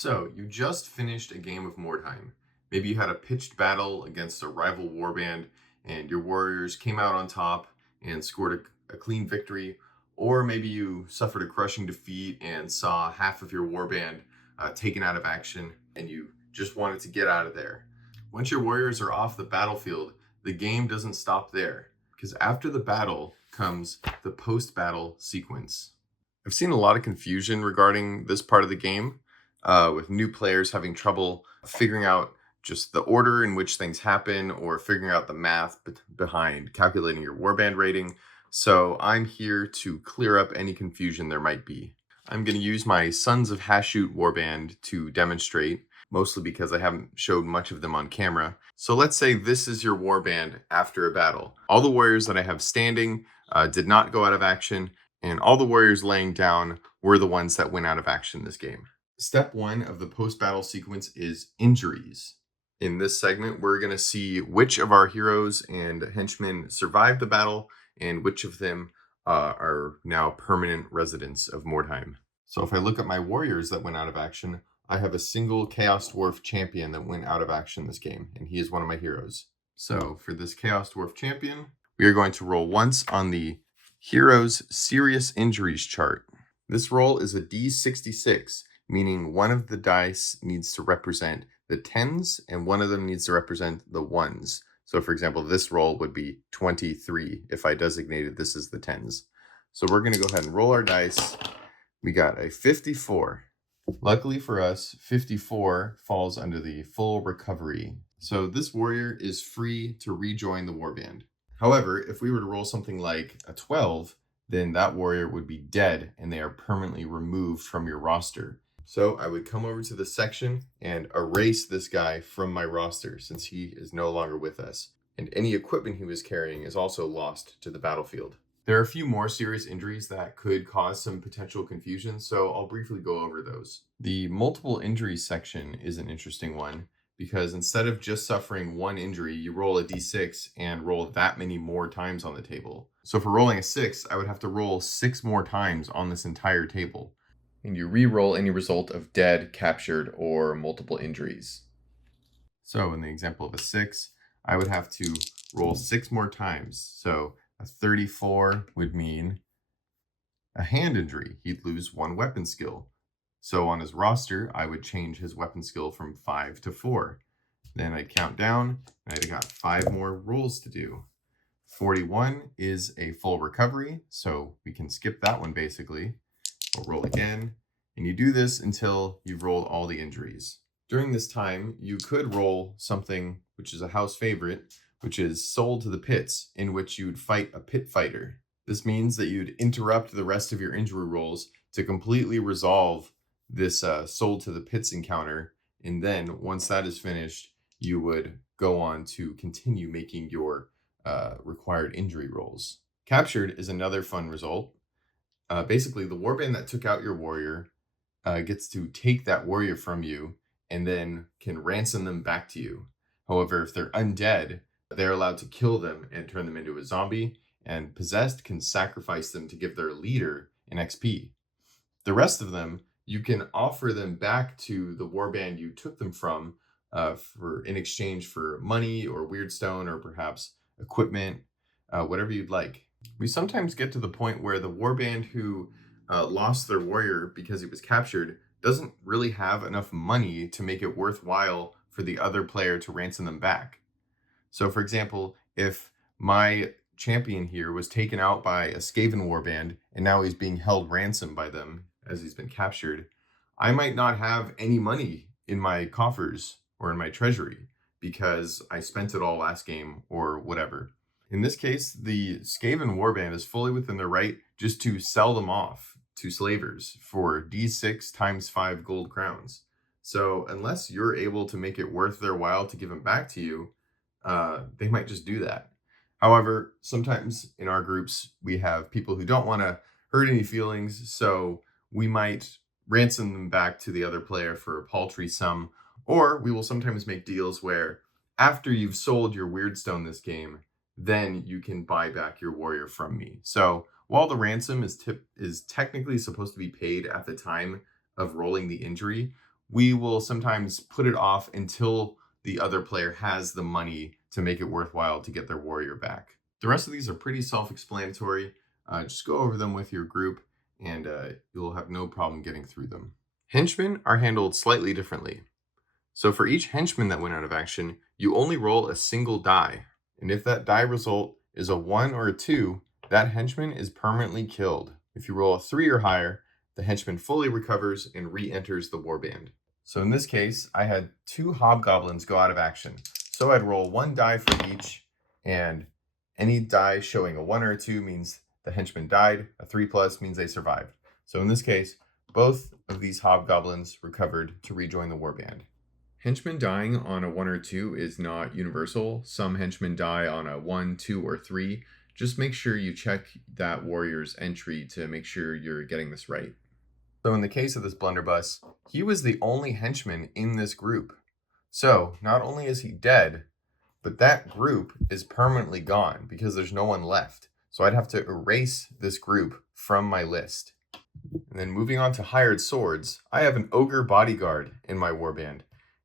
So, you just finished a game of Mordheim. Maybe you had a pitched battle against a rival warband, and your warriors came out on top and scored a clean victory. Or maybe you suffered a crushing defeat and saw half of your warband taken out of action, and you just wanted to get out of there. Once your warriors are off the battlefield, the game doesn't stop there, because after the battle comes the post battle sequence. I've seen a lot of confusion regarding this part of the game, with new players having trouble figuring out just the order in which things happen or figuring out the math behind calculating your warband rating. So I'm here to clear up any confusion there might be. I'm going to use my Sons of Hashut warband to demonstrate, mostly because I haven't showed much of them on camera. So let's say this is your warband after a battle. All the warriors that I have standing did not go out of action, and all the warriors laying down were the ones that went out of action this game. Step one of the post-battle sequence is injuries. In this segment, we're going to see which of our heroes and henchmen survived the battle and which of them are now permanent residents of Mordheim. So if I look at my warriors that went out of action, I have a single Chaos Dwarf champion that went out of action this game, and he is one of my heroes. So for this Chaos Dwarf champion, we are going to roll once on the Heroes Serious Injuries chart. This roll is a D66, meaning one of the dice needs to represent the tens and one of them needs to represent the ones. So for example, this roll would be 23 if I designated this as the tens. So we're going to go ahead and roll our dice. We got a 54. Luckily for us, 54 falls under the full recovery. So this warrior is free to rejoin the warband. However, if we were to roll something like a 12, then that warrior would be dead and they are permanently removed from your roster. So I would come over to this section and erase this guy from my roster since he is no longer with us. And any equipment he was carrying is also lost to the battlefield. There are a few more serious injuries that could cause some potential confusion, so I'll briefly go over those. The multiple injuries section is an interesting one because instead of just suffering one injury, you roll a d6 and roll that many more times on the table. So for rolling a 6, I would have to roll 6 more times on this entire table. And you re-roll any result of dead, captured, or multiple injuries. So in the example of a 6, I would have to roll 6 more times. So a 34 would mean a hand injury. He'd lose 1 weapon skill. So on his roster, I would change his weapon skill from 5 to 4. Then I'd count down, and I'd got 5 more rolls to do. 41 is a full recovery, so we can skip that one basically. We'll roll again, and you do this until you've rolled all the injuries. During this time, you could roll something which is a house favorite, which is Soul to the Pits, in which you'd fight a pit fighter. This means that you'd interrupt the rest of your injury rolls to completely resolve this Soul to the Pits encounter, and then once that is finished, you would go on to continue making your required injury rolls. Captured is another fun result. Basically, the warband that took out your warrior gets to take that warrior from you and then can ransom them back to you. However, if they're undead, they're allowed to kill them and turn them into a zombie, and possessed can sacrifice them to give their leader an XP. The rest of them, you can offer them back to the warband you took them from in exchange for money or wyrdstone or perhaps equipment, whatever you'd like. We sometimes get to the point where the warband who lost their warrior because he was captured doesn't really have enough money to make it worthwhile for the other player to ransom them back. So for example, if my champion here was taken out by a Skaven warband and now he's being held ransom by them as he's been captured, I might not have any money in my coffers or in my treasury because I spent it all last game or whatever. In this case, the Skaven warband is fully within their right just to sell them off to slavers for D6 times 5 gold crowns. So unless you're able to make it worth their while to give them back to you, they might just do that. However, sometimes in our groups, we have people who don't want to hurt any feelings, so we might ransom them back to the other player for a paltry sum, or we will sometimes make deals where after you've sold your wyrdstone this game, then you can buy back your warrior from me. So while the ransom is technically supposed to be paid at the time of rolling the injury, we will sometimes put it off until the other player has the money to make it worthwhile to get their warrior back. The rest of these are pretty self-explanatory. Just go over them with your group and you'll have no problem getting through them. Henchmen are handled slightly differently. So for each henchman that went out of action, you only roll a single die. And if that die result is a 1 or a 2, that henchman is permanently killed. If you roll a 3 or higher, the henchman fully recovers and re-enters the warband. So in this case, I had 2 hobgoblins go out of action. So I'd roll 1 die for each, and any die showing a 1 or a 2 means the henchman died, a 3+ means they survived. So in this case, both of these hobgoblins recovered to rejoin the warband. Henchmen dying on a 1 or 2 is not universal. Some henchmen die on a 1, 2, or 3. Just make sure you check that warrior's entry to make sure you're getting this right. So in the case of this blunderbuss, he was the only henchman in this group. So not only is he dead, but that group is permanently gone because there's no one left. So I'd have to erase this group from my list. And then moving on to hired swords, I have an ogre bodyguard in my warband.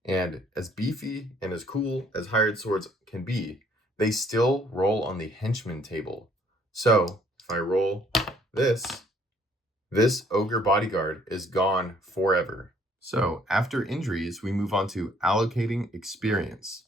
And as beefy and as cool as hired swords can be, they still roll on the henchman table. So if I roll this ogre bodyguard is gone forever. So after injuries, we move on to allocating experience.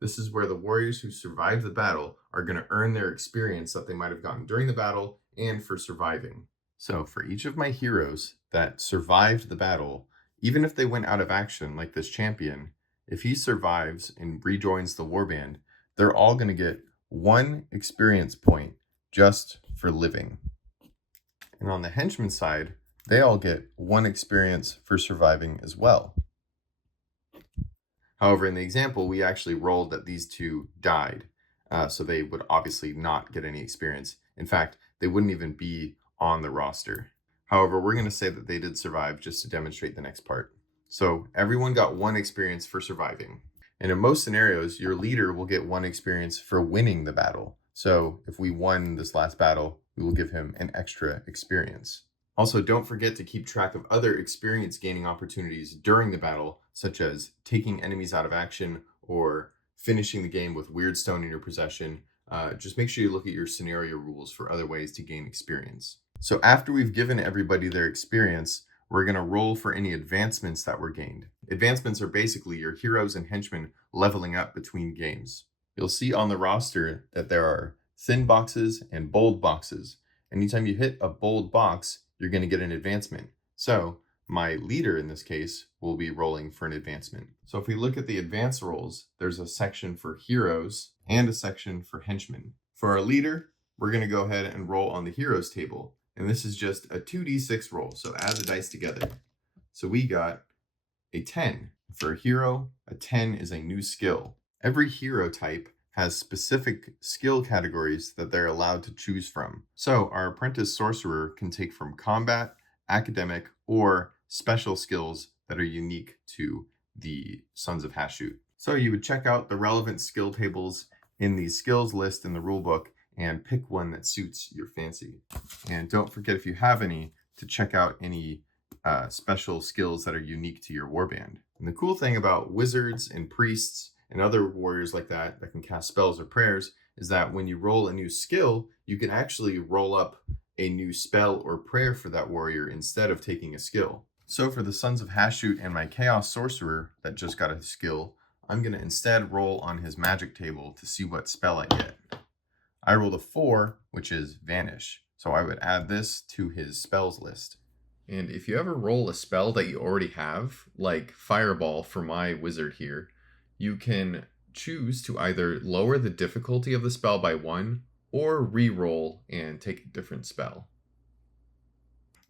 This is where the warriors who survived the battle are going to earn their experience that they might have gotten during the battle and for surviving. So for each of my heroes that survived the battle, even if they went out of action like this champion, if he survives and rejoins the warband, they're all going to get 1 experience point just for living. And on the henchman side, they all get 1 experience for surviving as well. However, in the example, we actually rolled that these 2 died, so they would obviously not get any experience. In fact, they wouldn't even be on the roster. However, we're going to say that they did survive just to demonstrate the next part. So everyone got 1 experience for surviving. And in most scenarios, your leader will get 1 experience for winning the battle. So if we won this last battle, we will give him an extra experience. Also, don't forget to keep track of other experience gaining opportunities during the battle, such as taking enemies out of action or finishing the game with wyrdstone in your possession. Just make sure you look at your scenario rules for other ways to gain experience. So after we've given everybody their experience, we're going to roll for any advancements that were gained. Advancements are basically your heroes and henchmen leveling up between games. You'll see on the roster that there are thin boxes and bold boxes. Anytime you hit a bold box, you're going to get an advancement. So my leader in this case will be rolling for an advancement. So if we look at the advance rolls, there's a section for heroes and a section for henchmen. For our leader, we're going to go ahead and roll on the heroes table. And this is just a 2d6 roll, so add the dice together. So we got a 10. For a hero, a 10 is a new skill. Every hero type has specific skill categories that they're allowed to choose from. So our apprentice sorcerer can take from combat, academic, or special skills that are unique to the Sons of Hashut. So you would check out the relevant skill tables in the skills list in the rulebook and pick one that suits your fancy. And don't forget, if you have any, to check out any special skills that are unique to your warband. And the cool thing about wizards and priests and other warriors like that can cast spells or prayers is that when you roll a new skill, you can actually roll up a new spell or prayer for that warrior instead of taking a skill. So for the Sons of Hashut and my Chaos Sorcerer that just got a skill, I'm going to instead roll on his magic table to see what spell I get. I rolled a 4, which is Vanish. So I would add this to his spells list. And if you ever roll a spell that you already have, like Fireball for my wizard here, you can choose to either lower the difficulty of the spell by 1 or re-roll and take a different spell.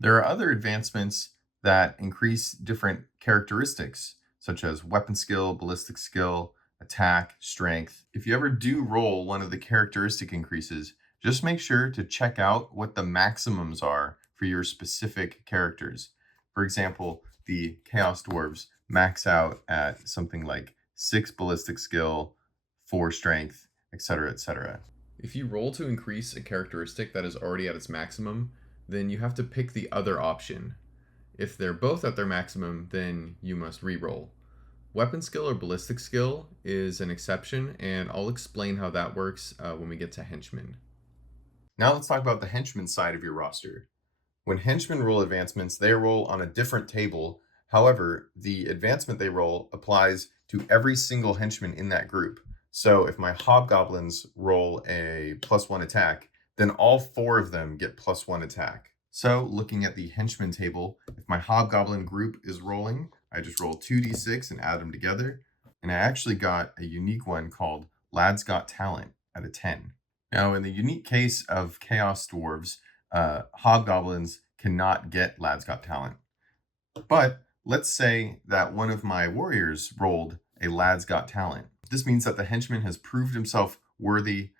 There are other advancements that increase different characteristics, such as weapon skill, ballistic skill, attack, strength. If you ever do roll one of the characteristic increases, just make sure to check out what the maximums are for your specific characters. For example, the Chaos Dwarves max out at something like 6 ballistic skill, 4 strength, etc., etc. If you roll to increase a characteristic that is already at its maximum, then you have to pick the other option. If they're both at their maximum, then you must re-roll. Weapon skill or ballistic skill is an exception, and I'll explain how that works when we get to henchmen. Now let's talk about the henchman side of your roster. When henchmen roll advancements, they roll on a different table. However, the advancement they roll applies to every single henchman in that group. So if my hobgoblins roll a +1 attack, then all 4 of them get +1 attack. So looking at the henchman table, if my hobgoblin group is rolling, I just roll 2d6 and add them together. And I actually got a unique one called Lad's Got Talent at a 10. Now, in the unique case of Chaos Dwarves, hobgoblins cannot get Lad's Got Talent. But let's say that one of my warriors rolled a Lad's Got Talent. This means that the henchman has proved himself worthy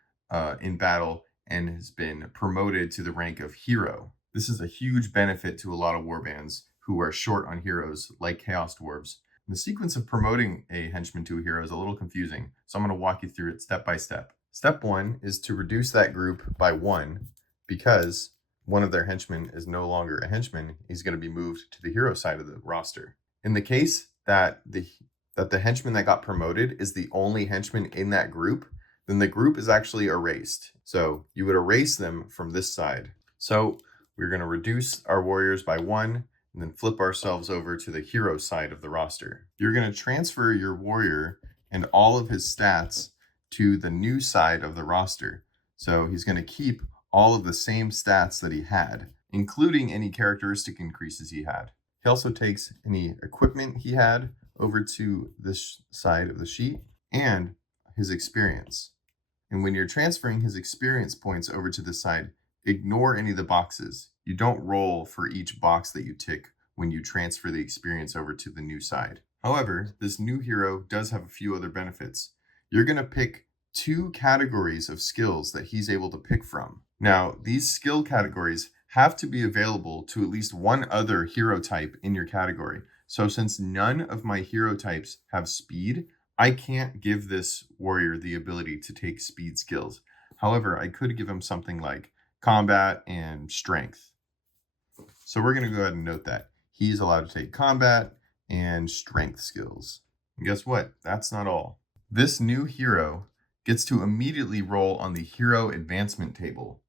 in battle and has been promoted to the rank of hero. This is a huge benefit to a lot of warbands who are short on heroes like Chaos Dwarves. The sequence of promoting a henchman to a hero is a little confusing, so I'm going to walk you through it step by step. Step 1 is to reduce that group by 1 because one of their henchmen is no longer a henchman. He's going to be moved to the hero side of the roster. In the case that the henchman that got promoted is the only henchman in that group, then the group is actually erased. So you would erase them from this side. So we're going to reduce our warriors by 1 and then flip ourselves over to the hero side of the roster. You're going to transfer your warrior and all of his stats to the new side of the roster. So he's going to keep all of the same stats that he had, including any characteristic increases he had. He also takes any equipment he had over to this side of the sheet and his experience. And when you're transferring his experience points over to this side, ignore any of the boxes. You don't roll for each box that you tick when you transfer the experience over to the new side. However, this new hero does have a few other benefits. You're going to pick 2 categories of skills that he's able to pick from. Now, these skill categories have to be available to at least one other hero type in your category. So since none of my hero types have speed, I can't give this warrior the ability to take speed skills. However, I could give him something like combat and strength. So we're going to go ahead and note that he's allowed to take combat and strength skills. And guess what? That's not all. This new hero gets to immediately roll on the hero advancement table.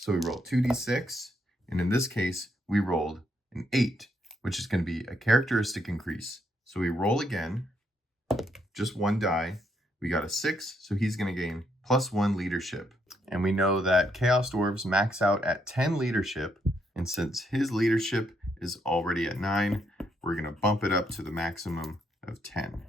So we roll 2d6, and in this case, we rolled an 8, which is going to be a characteristic increase. So we roll again, just 1 die. We got a 6, so he's going to gain +1 leadership. And we know that Chaos Dwarves max out at 10 leadership, and since his leadership is already at 9, we're going to bump it up to the maximum of 10.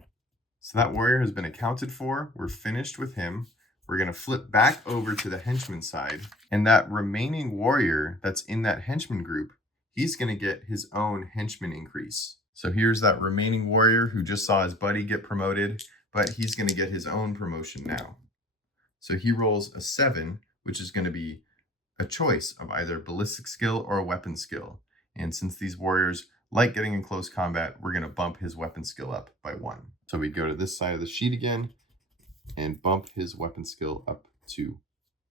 So that warrior has been accounted for. We're finished with him. We're going to flip back over to the henchman side, and that remaining warrior that's in that henchman group, he's going to get his own henchman increase. So here's that remaining warrior who just saw his buddy get promoted, but he's going to get his own promotion now. So he rolls a 7, which is going to be a choice of either ballistic skill or a weapon skill. And since these warriors like getting in close combat, we're going to bump his weapon skill up by 1. So we go to this side of the sheet again and bump his weapon skill up to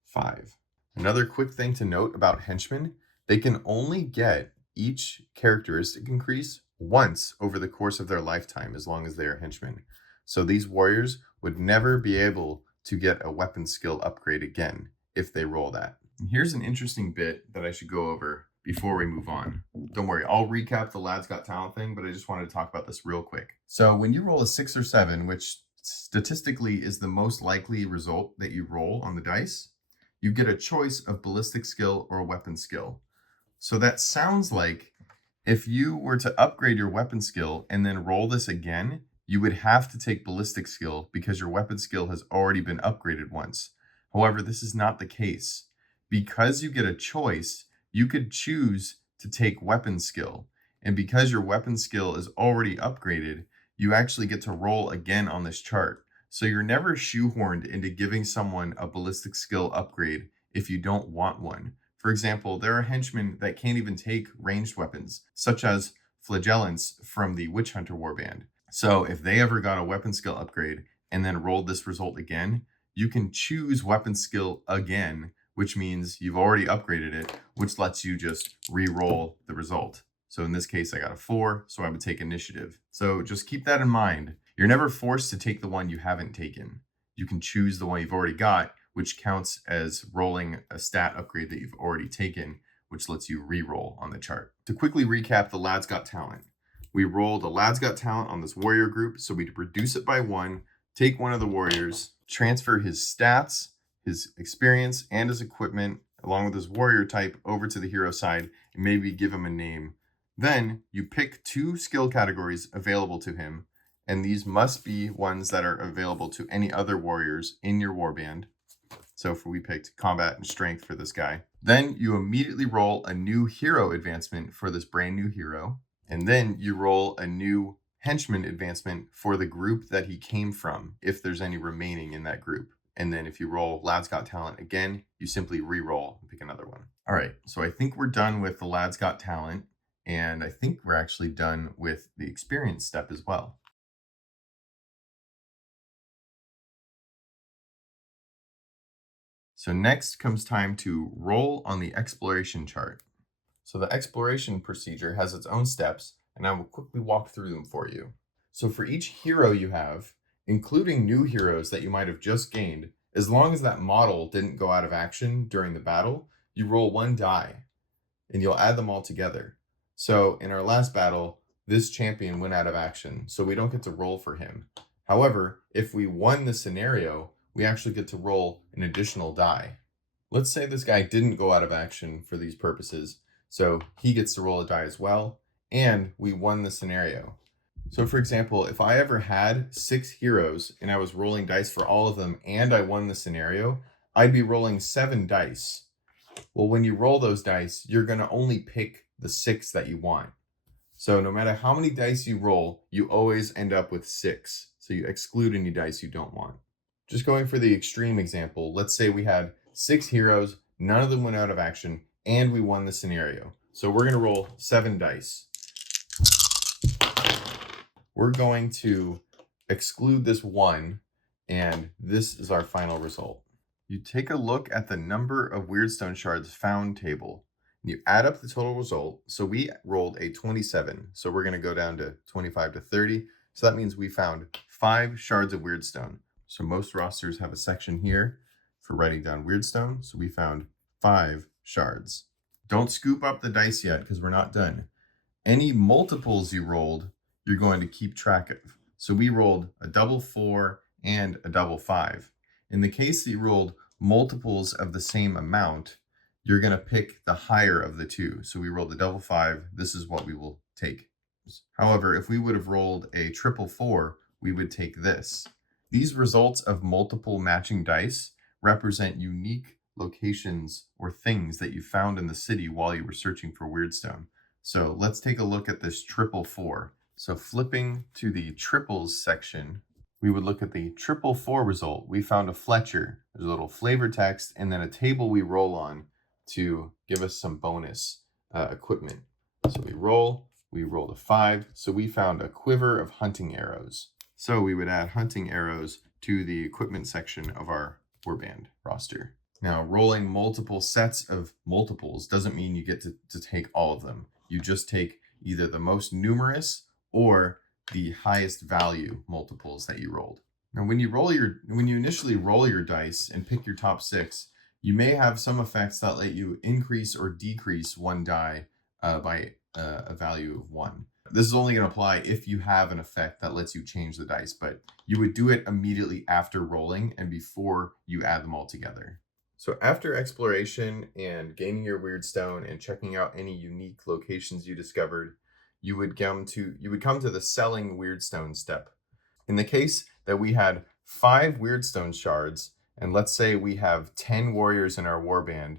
5. Another quick thing to note about henchmen, they can only get each characteristic increase once over the course of their lifetime as long as they are henchmen. So these warriors would never be able to get a weapon skill upgrade again if they roll that. And here's an interesting bit that I should go over before we move on. Don't worry, I'll recap the Lad's Got Talent thing, but I just wanted to talk about this real quick. So when you roll a 6 or 7, which statistically is the most likely result that you roll on the dice, you get a choice of ballistic skill or a weapon skill. So that sounds like if you were to upgrade your weapon skill and then roll this again, you would have to take ballistic skill because your weapon skill has already been upgraded once. However, this is not the case. Because you get a choice, you could choose to take weapon skill. And because your weapon skill is already upgraded, you actually get to roll again on this chart. So you're never shoehorned into giving someone a ballistic skill upgrade if you don't want one. For example, there are henchmen that can't even take ranged weapons, such as flagellants from the Witch Hunter warband. So if they ever got a weapon skill upgrade and then rolled this result again, you can choose weapon skill again, which means you've already upgraded it, which lets you just re-roll the result. So in this case, I got a 4, so I would take initiative. So just keep that in mind. You're never forced to take the one you haven't taken. You can choose the one you've already got, which counts as rolling a stat upgrade that you've already taken, which lets you re-roll on the chart. To quickly recap the Lad's Got Talent, we rolled a Lad's Got Talent on this warrior group, so we'd reduce it by 1, take one of the warriors, transfer his stats, his experience, and his equipment, along with his warrior type, over to the hero side, and maybe give him a name. Then you pick 2 skill categories available to him, and these must be ones that are available to any other warriors in your warband. So if we picked combat and strength for this guy, then you immediately roll a new hero advancement for this brand new hero. And then you roll a new henchman advancement for the group that he came from, if there's any remaining in that group. And then if you roll Lad's Got Talent again, you simply re-roll and pick another one. All right, so I think we're done with the Lad's Got Talent. And I think we're actually done with the experience step as well. So next comes time to roll on the exploration chart. So the exploration procedure has its own steps, and I will quickly walk through them for you. So for each hero you have, including new heroes that you might have just gained, as long as that model didn't go out of action during the battle, you roll 1 die, and you'll add them all together. So in our last battle, this champion went out of action, so we don't get to roll for him. However, if we won the scenario, we actually get to roll an additional die. Let's say this guy didn't go out of action for these purposes, so he gets to roll a die as well, and we won the scenario. So for example, if I ever had 6 heroes and I was rolling dice for all of them and I won the scenario, I'd be rolling 7 dice. Well, when you roll those dice, you're going to only pick the 6 that you want. So no matter how many dice you roll, you always end up with 6. So you exclude any dice you don't want. Just going for the extreme example, let's say we had 6 heroes, none of them went out of action, and we won the scenario. So we're going to roll 7 dice. We're going to exclude this 1, and this is our final result. You take a look at the number of wyrdstone shards found table. You add up the total result. So we rolled a 27. So we're going to go down to 25 to 30. So that means we found 5 shards of wyrdstone. So most rosters have a section here for writing down wyrdstone. So we found 5 shards. Don't scoop up the dice yet because we're not done. Any multiples you rolled, you're going to keep track of. So we rolled a double 4 and a double 5. In the case that you rolled multiples of the same amount, you're going to pick the higher of the 2. So we rolled a double 5. This is what we will take. However, if we would have rolled a triple 4, we would take this. These results of multiple matching dice represent unique locations or things that you found in the city while you were searching for wyrdstone. So let's take a look at this triple 4. So flipping to the triples section, we would look at the triple 4 result. We found a Fletcher. There's a little flavor text and then a table we roll on to give us some bonus equipment. So we rolled a 5. So we found a quiver of hunting arrows. So we would add hunting arrows to the equipment section of our warband roster. Now, rolling multiple sets of multiples doesn't mean you get to take all of them. You just take either the most numerous or the highest value multiples that you rolled. Now, when you initially roll your dice and pick your top 6, you may have some effects that let you increase or decrease 1 die by a value of 1. This is only going to apply if you have an effect that lets you change the dice, but you would do it immediately after rolling and before you add them all together. So after exploration and gaining your wyrdstone and checking out any unique locations you discovered, you would come to the selling wyrdstone step. In the case that we had 5 wyrdstone shards, and let's say we have 10 warriors in our warband,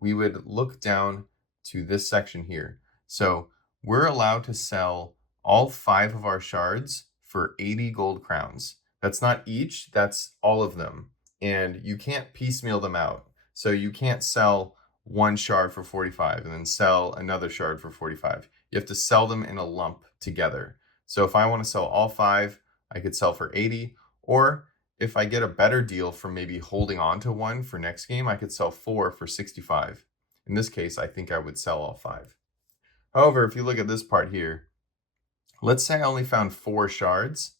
we would look down to this section here. So we're allowed to sell all 5 of our shards for 80 gold crowns. That's not each, that's all of them. And you can't piecemeal them out. So you can't sell 1 shard for 45 and then sell another shard for 45. You have to sell them in a lump together. So if I want to sell all 5, I could sell for 80, or if I get a better deal from maybe holding on to 1 for next game, I could sell 4 for 65. In this case, I think I would sell all 5. However, if you look at this part here, let's say I only found 4 shards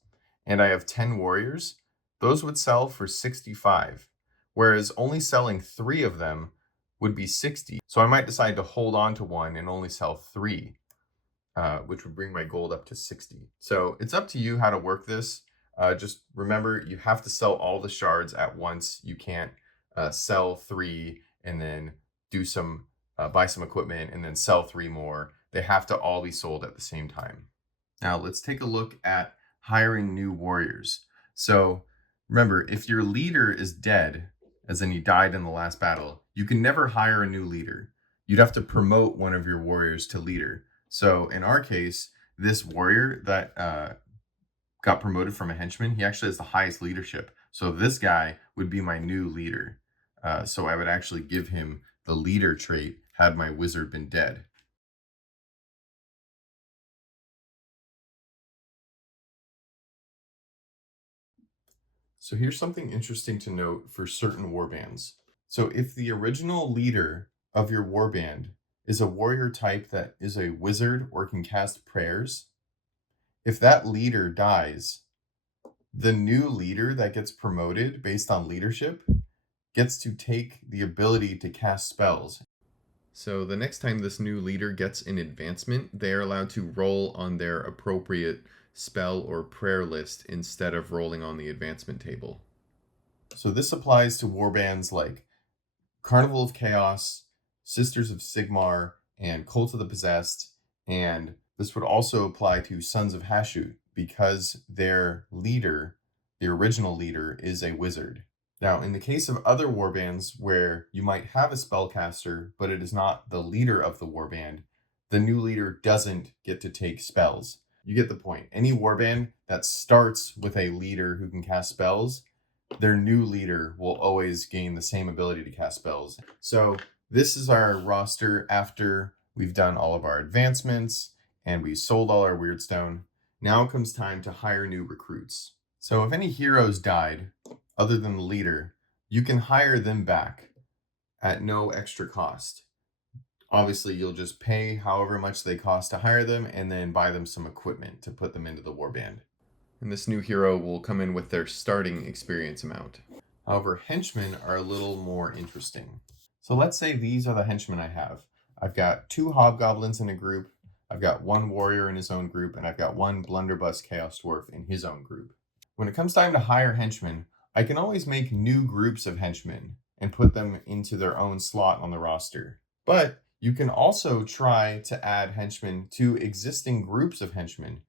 and I have 10 warriors, those would sell for 65, whereas only selling 3 of them would be 60. So I might decide to hold on to one and only sell 3, which would bring my gold up to 60. So it's up to you how to work this. Just remember, you have to sell all the shards at once. You can't sell 3 and then do some buy some equipment and then sell 3 more. They have to all be sold at the same time. Now let's take a look at hiring new warriors. So remember, if your leader is dead, as in he died in the last battle, you can never hire a new leader. You'd have to promote one of your warriors to leader. So in our case, this warrior that got promoted from a henchman, he actually has the highest leadership. So this guy would be my new leader. So I would actually give him the leader trait had my wizard been dead. So here's something interesting to note for certain warbands. So if the original leader of your warband is a warrior type that is a wizard or can cast prayers, if that leader dies, the new leader that gets promoted based on leadership gets to take the ability to cast spells. So the next time this new leader gets an advancement, they are allowed to roll on their appropriate spell or prayer list instead of rolling on the advancement table. So this applies to warbands like Carnival of Chaos, Sisters of Sigmar, and Cult of the Possessed, and this would also apply to Sons of Hashut because their leader, the original leader, is a wizard. Now, in the case of other warbands where you might have a spellcaster, but it is not the leader of the warband, the new leader doesn't get to take spells. You get the point. Any warband that starts with a leader who can cast spells, their new leader will always gain the same ability to cast spells. So this is our roster after we've done all of our advancements and we sold all our wyrdstone. Now comes time to hire new recruits. So if any heroes died, other than the leader, you can hire them back at no extra cost. Obviously, you'll just pay however much they cost to hire them and then buy them some equipment to put them into the warband. And this new hero will come in with their starting experience amount. However, henchmen are a little more interesting. So let's say these are the henchmen I have. I've got 2 hobgoblins in a group, I've got 1 warrior in his own group, and I've got 1 blunderbuss chaos dwarf in his own group. When it comes time to hire henchmen, I can always make new groups of henchmen and put them into their own slot on the roster. But you can also try to add henchmen to existing groups of henchmen,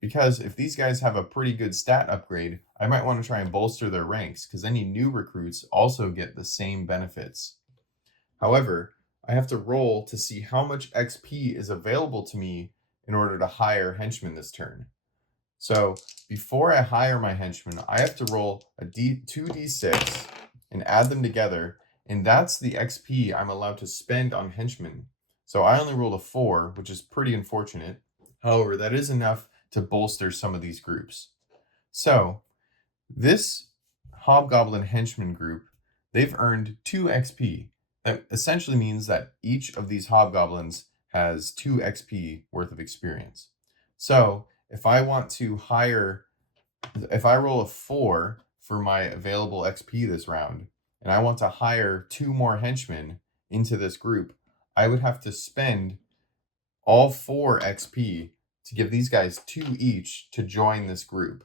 because if these guys have a pretty good stat upgrade, I might want to try and bolster their ranks because any new recruits also get the same benefits. However, I have to roll to see how much XP is available to me in order to hire henchmen this turn. So before I hire my henchmen, I have to roll a 2d6 and add them together, and that's the XP I'm allowed to spend on henchmen. So I only rolled a 4, which is pretty unfortunate. However, that is enough to bolster some of these groups. So this Hobgoblin henchman group, they've earned 2 XP. That essentially means that each of these hobgoblins has 2 XP worth of experience. So if I want to hire, if I roll a 4 for my available XP this round, and I want to hire 2 more henchmen into this group, I would have to spend all 4 XP to give these guys 2 each to join this group.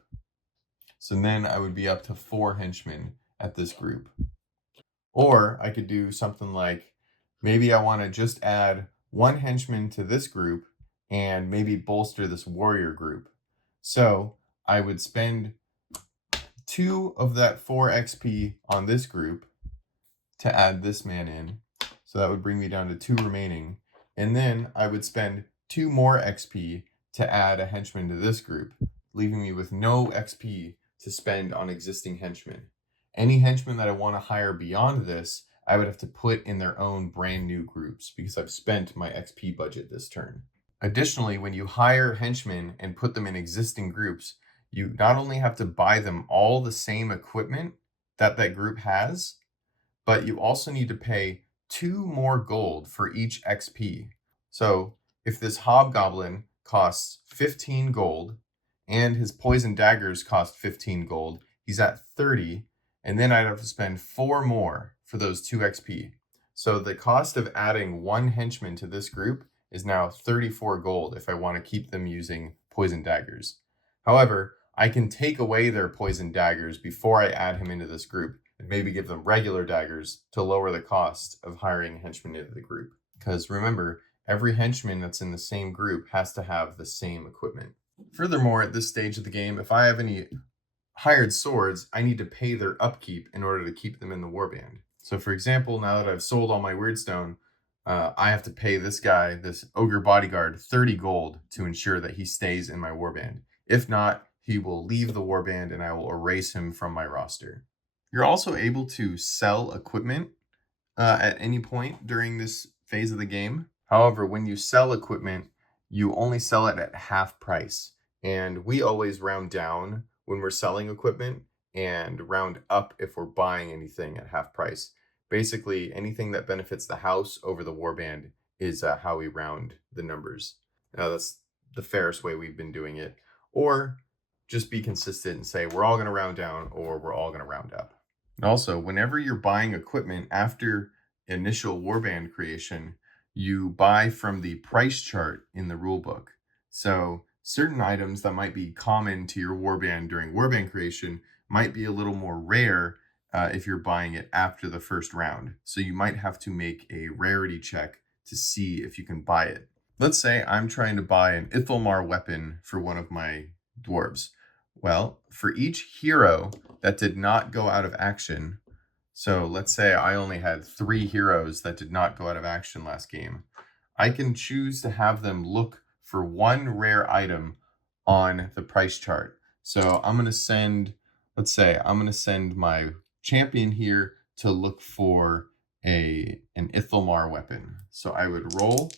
So then I would be up to 4 henchmen at this group. Or I could do something like maybe I want to just add 1 henchman to this group and maybe bolster this warrior group. So I would spend 2 of that 4 XP on this group to add this man in. So that would bring me down to 2 remaining. And then I would spend 2 more XP to add a henchman to this group, leaving me with no XP to spend on existing henchmen. Any henchmen that I want to hire beyond this, I would have to put in their own brand new groups because I've spent my XP budget this turn. Additionally, when you hire henchmen and put them in existing groups, you not only have to buy them all the same equipment that that group has, but you also need to pay 2 more gold for each XP. So if this hobgoblin costs 15 gold and his poison daggers cost 15 gold, he's at 30, and then I'd have to spend 4 more for those 2 XP. So the cost of adding 1 henchman to this group is now 34 gold if I want to keep them using poison daggers. However, I can take away their poison daggers before I add him into this group and maybe give them regular daggers to lower the cost of hiring henchmen into the group. Because remember, every henchman that's in the same group has to have the same equipment. Furthermore, at this stage of the game, if I have any hired swords, I need to pay their upkeep in order to keep them in the warband. So for example, now that I've sold all my wyrdstone, I have to pay this guy, this ogre bodyguard, 30 gold to ensure that he stays in my warband. If not, he will leave the warband and I will erase him from my roster. You're also able to sell equipment at any point during this phase of the game. However, when you sell equipment, you only sell it at half price. And we always round down when we're selling equipment and round up if we're buying anything at half price. Basically, anything that benefits the house over the warband is how we round the numbers. That's the fairest way we've been doing it. Or just be consistent and say we're all going to round down or we're all going to round up. Also, whenever you're buying equipment after initial warband creation, you buy from the price chart in the rulebook. So certain items that might be common to your warband during warband creation might be a little more rare if you're buying it after the first round. So you might have to make a rarity check to see if you can buy it. Let's say I'm trying to buy an Ithelmar weapon for one of my dwarves. Well, for each hero that did not go out of action, so let's say I only had 3 heroes that did not go out of action last game, I can choose to have them look for 1 rare item on the price chart. So I'm going to send, let's say I'm going to send my champion here to look for an Ithelmar weapon. So I would roll,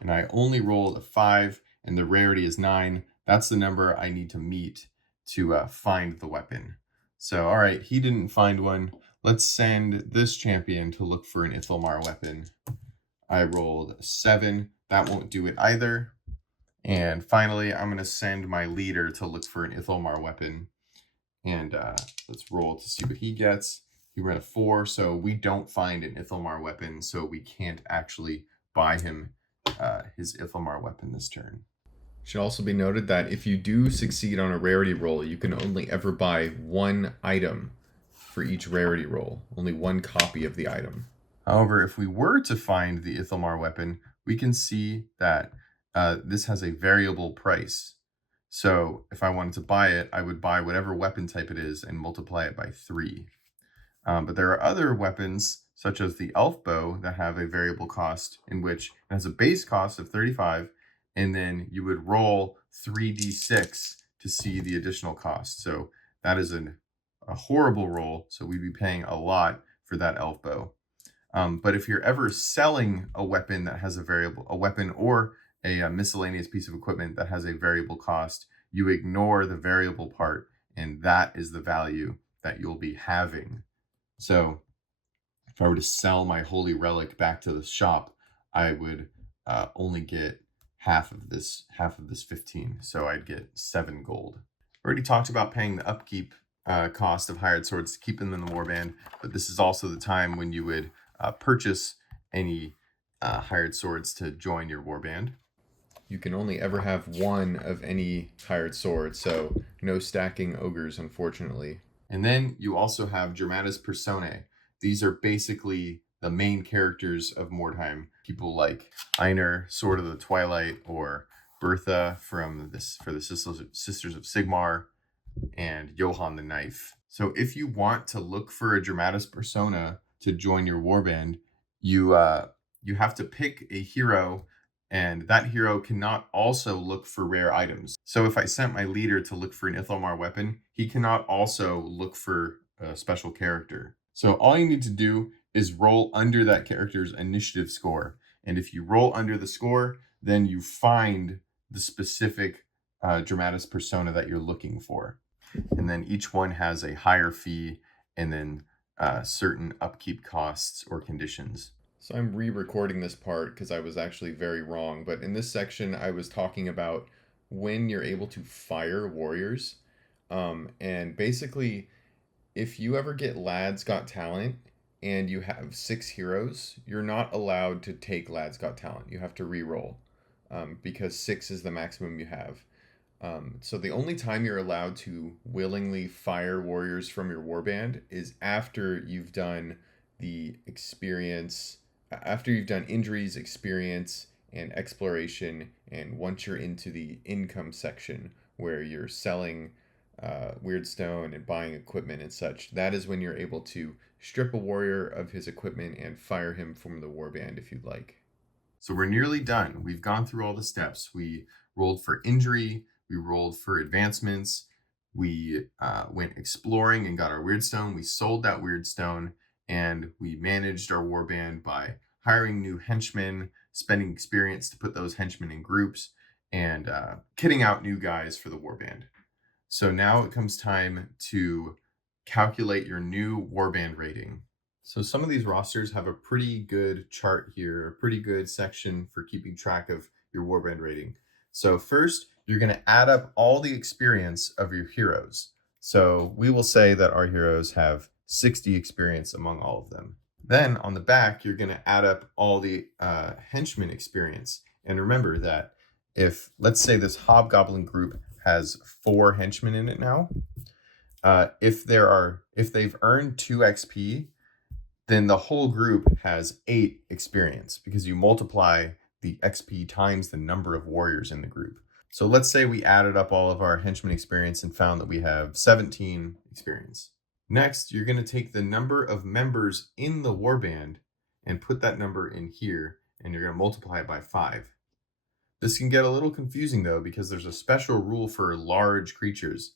and I only rolled a 5, and the rarity is 9. That's the number I need to meet to find the weapon. So, all right, he didn't find one. Let's send this champion to look for an Ithelmar weapon. I rolled a 7. That won't do it either. And finally, I'm going to send my leader to look for an Ithelmar weapon. And let's roll to see what he gets. He ran a 4, so we don't find an Ithelmar weapon, so we can't actually buy him his Ithelmar weapon this turn. It should also be noted that if you do succeed on a rarity roll, you can only ever buy 1 item for each rarity roll, only 1 copy of the item. However, if we were to find the Ithelmar weapon, we can see that this has a variable price. So if I wanted to buy it, I would buy whatever weapon type it is and multiply it by 3. But there are other weapons, such as the elf bow, that have a variable cost, in which it has a base cost of 35, and then you would roll 3d6 to see the additional cost. So that is a horrible roll, so we'd be paying a lot for that elf bow. But if you're ever selling a weapon that has a weapon or a miscellaneous piece of equipment that has a variable cost, you ignore the variable part, and that is the value that you'll be having. So if I were to sell my holy relic back to the shop, I would only get half of this 15. So I'd get 7 gold. Already talked about paying the upkeep cost of hired swords to keep them in the warband, but this is also the time when you would purchase any hired swords to join your warband. You can only ever have 1 of any hired sword, so no stacking ogres, unfortunately. And then you also have Dramatis Personae. These are basically the main characters of Mordheim. People like Einar, Sword of the Twilight, or Bertha for the Sisters of Sigmar, and Johann the Knife. So if you want to look for a Dramatis Persona to join your warband, you have to pick a hero, and that hero cannot also look for rare items. So if I sent my leader to look for an Ithelmar weapon, he cannot also look for a special character. So all you need to do is roll under that character's initiative score. And if you roll under the score, then you find the specific Dramatis Persona that you're looking for. And then each one has a higher fee and then certain upkeep costs or conditions. So I'm re-recording this part because I was actually very wrong. But in this section, I was talking about when you're able to fire warriors. And basically, if you ever get Lad's Got Talent and you have 6 heroes, you're not allowed to take Lad's Got Talent. You have to re-roll because 6 is the maximum you have. So the only time you're allowed to willingly fire warriors from your warband is after you've done the experience, after you've done injuries, experience, and exploration, and once you're into the income section where you're selling wyrdstone and buying equipment and such, that is when you're able to strip a warrior of his equipment and fire him from the warband if you'd like. So we're nearly done. We've gone through all the steps. We rolled for injury, we rolled for advancements, we went exploring and got our wyrdstone. We sold that wyrdstone, and we managed our warband by hiring new henchmen, spending experience to put those henchmen in groups, and kitting out new guys for the warband. So now it comes time to calculate your new warband rating. So some of these rosters have a pretty good chart here, a pretty good section for keeping track of your warband rating. So first, you're going to add up all the experience of your heroes. So we will say that our heroes have 60 experience among all of them. Then on the back, you're going to add up all the henchman experience. And remember that if, let's say this hobgoblin group has 4 henchmen in it now, if they've earned 2 XP, then the whole group has 8 experience because you multiply the XP times the number of warriors in the group. So let's say we added up all of our henchmen experience and found that we have 17 experience. Next, you're going to take the number of members in the warband and put that number in here, and you're going to multiply it by 5. This can get a little confusing though, because there's a special rule for large creatures.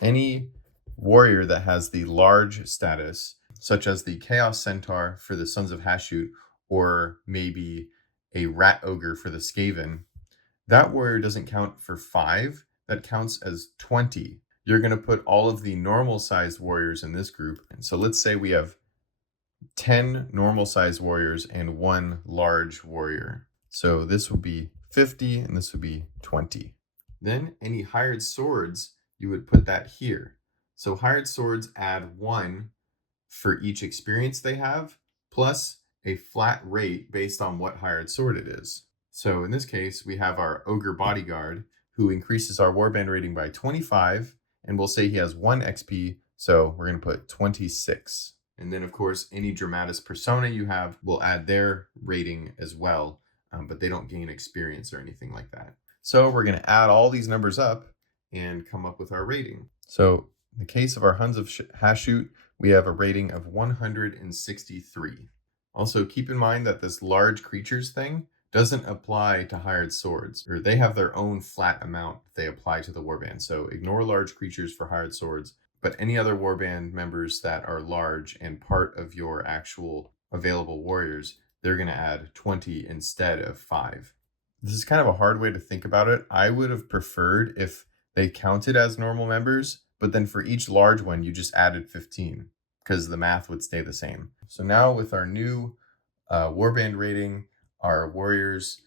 Any warrior that has the large status, such as the Chaos Centaur for the Sons of Hashut, or maybe a Rat Ogre for the Skaven, that warrior doesn't count for 5, that counts as 20. You're going to put all of the normal sized warriors in this group. And so let's say we have 10 normal sized warriors and 1 large warrior. So this would be 50 and this would be 20. Then any hired swords, you would put that here. So hired swords add 1 for each experience they have, plus a flat rate based on what hired sword it is. So in this case, we have our Ogre Bodyguard, who increases our warband rating by 25, and we'll say he has 1 XP, so we're going to put 26. And then, of course, any Dramatis Persona you have will add their rating as well, but they don't gain experience or anything like that. So we're going to add all these numbers up and come up with our rating. So in the case of our Huns of Hashut, we have a rating of 163. Also, keep in mind that this large creatures thing doesn't apply to hired swords, or they have their own flat amount they apply to the warband. So ignore large creatures for hired swords, but any other warband members that are large and part of your actual available warriors, they're going to add 20 instead of 5. This is kind of a hard way to think about it. I would have preferred if they counted as normal members, but then for each large one, you just added 15 because the math would stay the same. So now with our new warband rating, our warriors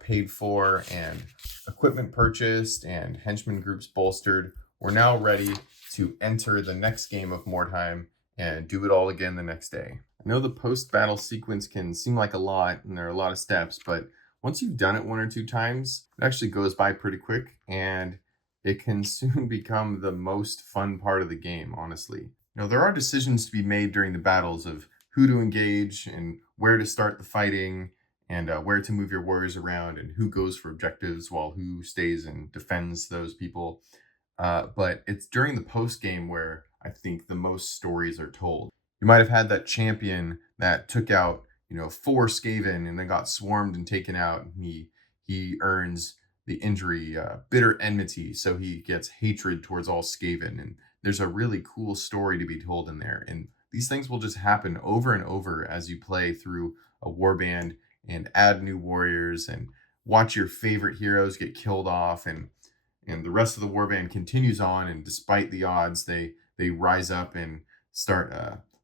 paid for and equipment purchased and henchman groups bolstered, we're now ready to enter the next game of Mordheim and do it all again the next day. I know the post-battle sequence can seem like a lot and there are a lot of steps, but once you've done it 1 or 2 times, it actually goes by pretty quick and it can soon become the most fun part of the game, honestly. Now, there are decisions to be made during the battles of who to engage and where to start the fighting and where to move your warriors around and who goes for objectives while who stays and defends those people. But it's during the post game where I think the most stories are told. You might have had that champion that took out, 4 Skaven and then got swarmed and taken out. And he earns the injury, bitter enmity, so he gets hatred towards all Skaven. And there's a really cool story to be told in there. And these things will just happen over and over as you play through a warband and add new warriors and watch your favorite heroes get killed off, and the rest of the warband continues on, and despite the odds, they rise up and start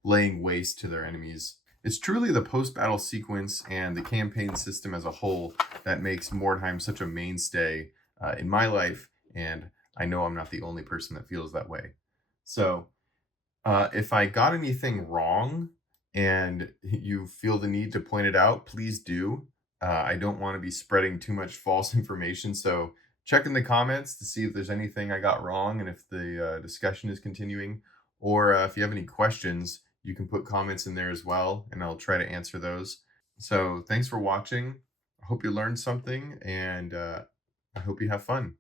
laying waste to their enemies. It's truly the post-battle sequence and the campaign system as a whole that makes Mordheim such a mainstay in my life, and I know I'm not the only person that feels that way. So, if I got anything wrong and you feel the need to point it out, please do. I don't want to be spreading too much false information, so check in the comments to see if there's anything I got wrong and if the discussion is continuing. Or if you have any questions, you can put comments in there as well, and I'll try to answer those. So thanks for watching. I hope you learned something, and I hope you have fun.